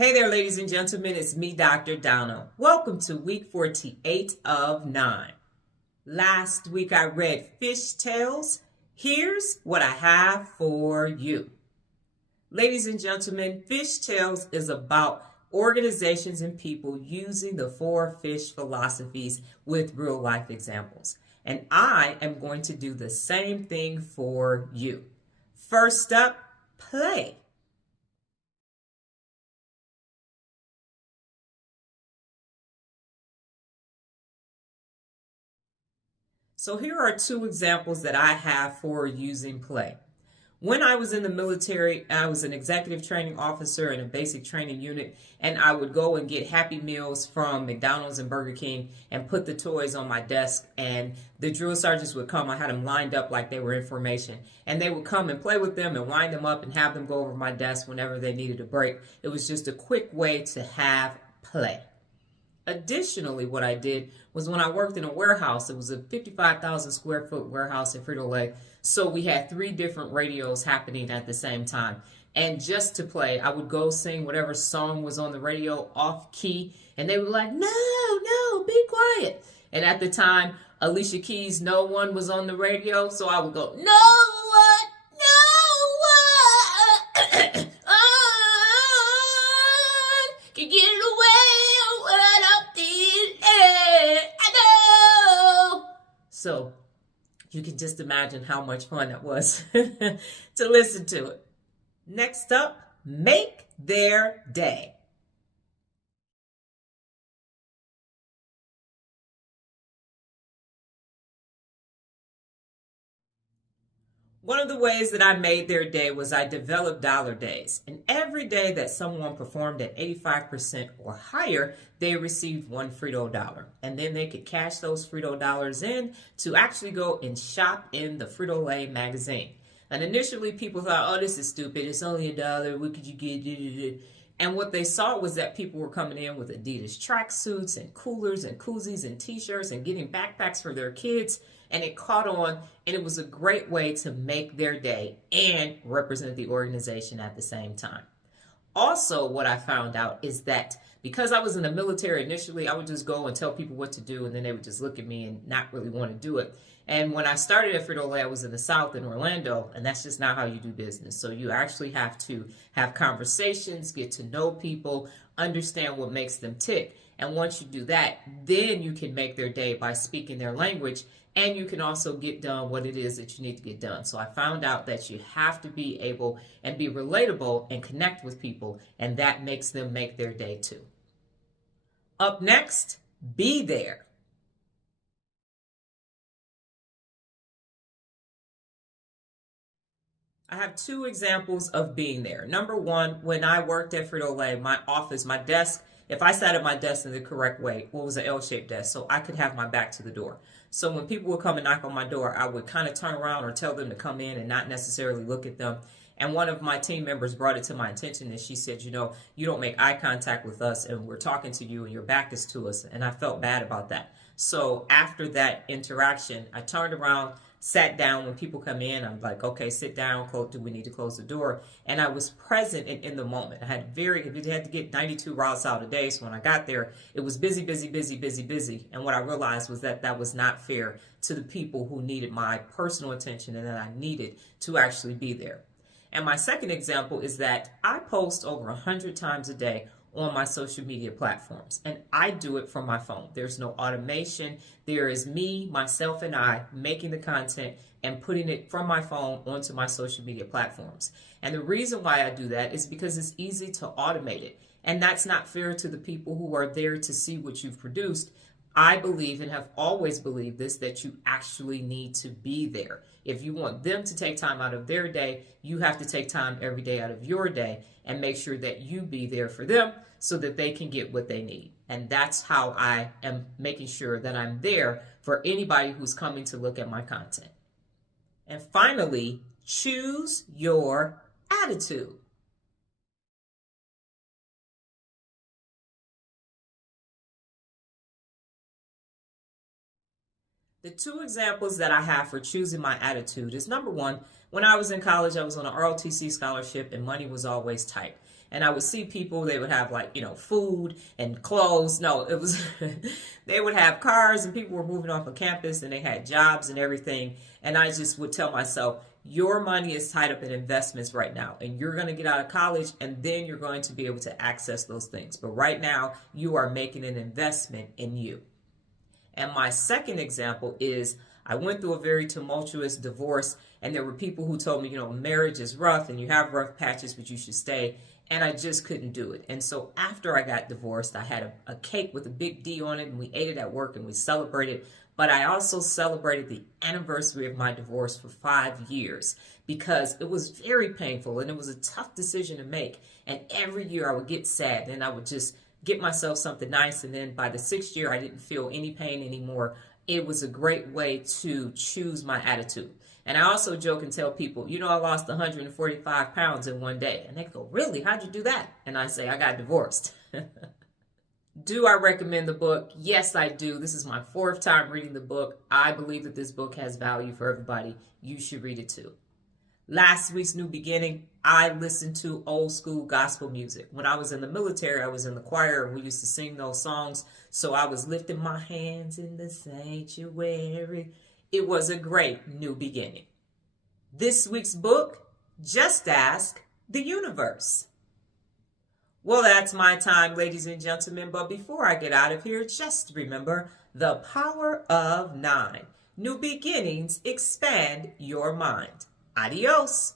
Hey there, ladies and gentlemen, it's me, Dr. Donna. Welcome to week 48 of 9. Last week I read Fish Tales. Here's what I have for you. Ladies and gentlemen, Fish Tales is about organizations and people using the 4 fish philosophies with real life examples. And I am going to do the same thing for you. First up, play. So here are 2 examples that I have for using play. When I was in the military, I was an executive training officer in a basic training unit, and I would go and get Happy Meals from McDonald's and Burger King and put the toys on my desk, and the drill sergeants would come. I had them lined up like they were in formation, and they would come and play with them and wind them up and have them go over my desk whenever they needed a break. It was just a quick way to have play. Additionally, what I did was when I worked in a warehouse, it was a 55,000 square foot warehouse in Frito-Lay. So we had 3 different radios happening at the same time. And just to play, I would go sing whatever song was on the radio off key. And they were like, no, be quiet. And at the time, Alicia Keys' No One was on the radio. So I would go, no one, can get it away. So you can just imagine how much fun it was to listen to it. Next up, make their day. One of the ways that I made their day was I developed dollar days. And every day that someone performed at 85% or higher, they received 1 Frito dollar. And then they could cash those Frito dollars in to actually go and shop in the Frito-Lay magazine. And initially people thought, oh, this is stupid. It's only $1. What could you get? And what they saw was that people were coming in with Adidas tracksuits and coolers and koozies and t-shirts and getting backpacks for their kids. And it caught on, and it was a great way to make their day and represent the organization at the same time. Also, what I found out is that because I was in the military initially, I would just go and tell people what to do, and then they would just look at me and not really want to do it. And when I started at Frito-Lay, I was in the South in Orlando, and that's just not how you do business. So you actually have to have conversations, get to know people, understand what makes them tick. And once you do that, then you can make their day by speaking their language, and you can also get done what it is that you need to get done. So I found out that you have to be able and be relatable and connect with people, and that makes them make their day too. Up next, be there. I have 2 examples of being there. Number 1, when I worked at Frito-Lay, my office, my desk, if I sat at my desk in the correct way, what was an L-shaped desk, so I could have my back to the door. So when people would come and knock on my door, I would kind of turn around or tell them to come in and not necessarily look at them. And one of my team members brought it to my attention, and she said, you don't make eye contact with us, and we're talking to you, and your back is to us. And I felt bad about that. So after that interaction, I turned around, sat down. When people come in, I'm like, okay, sit down. Do we need to close the door? And I was present and in the moment. I had to get 92 routes out a day. So when I got there, it was busy. And what I realized was that that was not fair to the people who needed my personal attention and that I needed to actually be there. And my second example is that I post over 100 times a day on my social media platforms, and I do it from my phone. There's no automation. There is me, myself, and I making the content and putting it from my phone onto my social media platforms. And the reason why I do that is because it's easy to automate it, and that's not fair to the people who are there to see what you've produced. I believe and have always believed this, that you actually need to be there. If you want them to take time out of their day, you have to take time every day out of your day and make sure that you be there for them so that they can get what they need. And that's how I am making sure that I'm there for anybody who's coming to look at my content. And finally, choose your attitude. The 2 examples that I have for choosing my attitude is, number 1, when I was in college, I was on an ROTC scholarship and money was always tight. And I would see people, they would have like, food and clothes. No, it was, they would have cars and people were moving off of campus and they had jobs and everything. And I just would tell myself, your money is tied up in investments right now, and you're going to get out of college and then you're going to be able to access those things. But right now, you are making an investment in you. And my second example is I went through a very tumultuous divorce, and there were people who told me, marriage is rough and you have rough patches, but you should stay. And I just couldn't do it. And so after I got divorced, I had a cake with a big D on it, and we ate it at work and we celebrated. But I also celebrated the anniversary of my divorce for 5 years because it was very painful and it was a tough decision to make. And every year I would get sad, and I would just get myself something nice. And then by the 6th year, I didn't feel any pain anymore. It was a great way to choose my attitude. And I also joke and tell people, I lost 145 pounds in one day. And they go, really? How'd you do that? And I say, I got divorced. Do I recommend the book? Yes, I do. This is my 4th time reading the book. I believe that this book has value for everybody. You should read it too. Last week's New Beginning, I listened to old school gospel music. When I was in the military, I was in the choir and we used to sing those songs. So I was lifting my hands in the sanctuary. It was a great new beginning. This week's book, Just Ask the Universe. Well, that's my time, ladies and gentlemen. But before I get out of here, just remember the power of 9. New beginnings expand your mind. Adios.